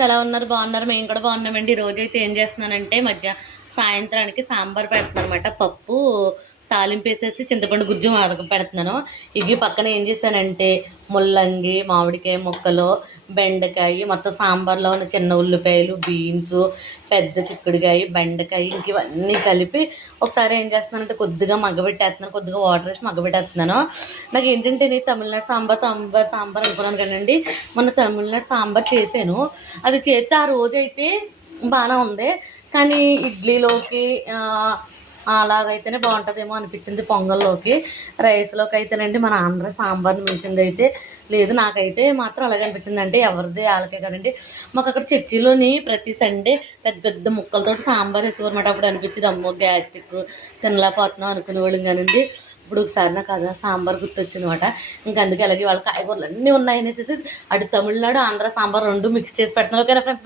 Friends ఎలా ఉన్నారు? బాగున్నారు? మేము కూడా బాగున్నామండి. రోజైతే ఏం చేస్తున్నానంటే సాయంత్రానికి సాంబార్ పెడుతున్నాను అనమాట. పప్పు తాలింపు వేసేసి చింతపండు గుజ్జు పెడుతున్నాను. ఇవి పక్కన ఏం చేశానంటే ముల్లంగి, మామిడికాయ ముక్కలు, బెండకాయ, మొత్తం సాంబార్లో ఉన్న చిన్న ఉల్లిపాయలు, బీన్స్, పెద్ద చిక్కుడుకాయ, బెండకాయ, ఇంక ఇవన్నీ కలిపి ఒకసారి ఏం చేస్తున్నానంటే కొద్దిగా మగ్గబెట్టేస్తున్నాను. కొద్దిగా వాటర్ వేసి మగ్గబెట్టేస్తున్నాను. నాకు ఏంటంటే నేను తమిళనాడు సాంబార్ అనుకున్నాను కదండి. మొన్న తమిళనాడు సాంబార్ చేశాను. అది చేస్తే ఆ రోజైతే బాగానే ఉంది. కానీ ఇడ్లీలోకి అలాగైతేనే బాగుంటుందేమో అనిపించింది. పొంగల్లోకి, రైస్లోకి అయితేనండి మన ఆంధ్ర సాంబార్ని మించింది అయితే లేదు. నాకైతే మాత్రం అలాగే అనిపించింది. అంటే ఎవరిది వాళ్ళకే కదండి. మాకు అక్కడ చర్చిలోని ప్రతి సండే పెద్ద పెద్ద ముక్కలతో సాంబార్ వేసేవారన్నమాట. అప్పుడు అనిపించింది అమ్మో గ్యాస్ట్రిక్ తినలేకపోతున్నాం అనుకునేవాళ్ళం కానండి. ఇప్పుడు ఒకసారి నాకు అదే సాంబార్ గుర్తొచ్చింది అనమాట. ఇంకా అందుకే అలాగే వాళ్ళ కాయగూరలు అన్నీ ఉన్నాయనేసి అటు తమిళనాడు ఆంధ్ర సాంబార్ రెండు మిక్స్ చేసి పెడుతున్నాను. ఓకేనా ఫ్రెండ్స్?